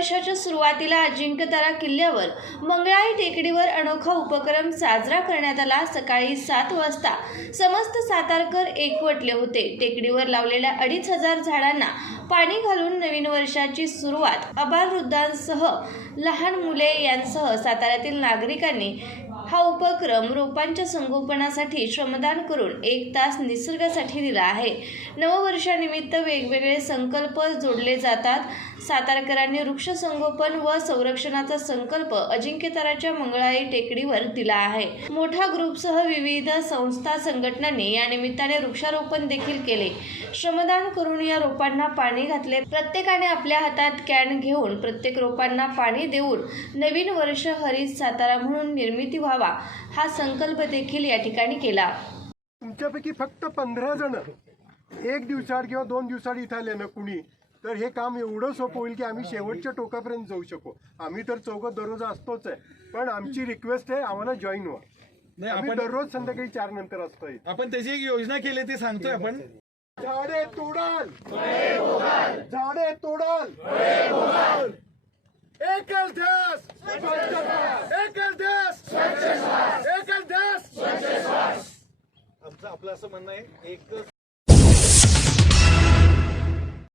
वर्षाच्या सुरुवातीला अजिंक्यतारा किल्ल्यावर मंगळाई टेकडीवर अनोखा उपक्रम साजरा करण्यात आला सकाळी सात वाजता. समस्त सातारकर एकवटले होते. टेकडीवर लावलेल्या अडीच हजार झाडांना पाणी घालून नवीन वर्षाची सुरुवात अबाल वृद्धांसह लहान मुले यांसह साताऱ्यातील नागरिकांनी हा उपक्रम रोपांच्या संगोपनासाठी श्रमदान करून एक तास निसर्गासाठी दिला आहे. नववर्षानिमित्त वेगवेगळे संकल्प जोडले जातात. सातारकरांनी वृक्ष संगोपन व संरक्षणाचा संकल्प अजिंक्यताराच्या मंगळाई टेकडीवर दिला आहे. मोठा ग्रुपसह विविध संस्था संघटनांनी या निमित्ताने वृक्षारोपण देखील केले. श्रमदान करून या रोपांना पाणी घातले. प्रत्येकाने आपल्या हातात कॅन घेऊन प्रत्येक रोपांना पाणी देऊन नवीन वर्ष हरित सातारा म्हणून निर्मिती व्हावी हा संकल्प देखील या ठिकाणी केला. तुमच्यापैकी फक्त पंधरा जण एक दिवसाआड किंवा दोन दिवसाआड इथं आले ना कुणी तर हे काम एवढं सोपं होईल की आम्ही शेवटच्या टोकापर्यंत जाऊ शकू. आम्ही तर चौघं दररोज असतोच आहे पण आमची रिक्वेस्ट आहे आम्हाला जॉईन व्हा. आम्ही आपण दररोज संध्याकाळी चार नंतर असतो. आपण त्याची एक योजना केली ती सांगतोय आपण. झाडे तोडाल. झाडे तोडाल. एकच ध्यास. एकच ध्यास एकच ध्यास आमचं आपलं असं म्हणणं आहे एकच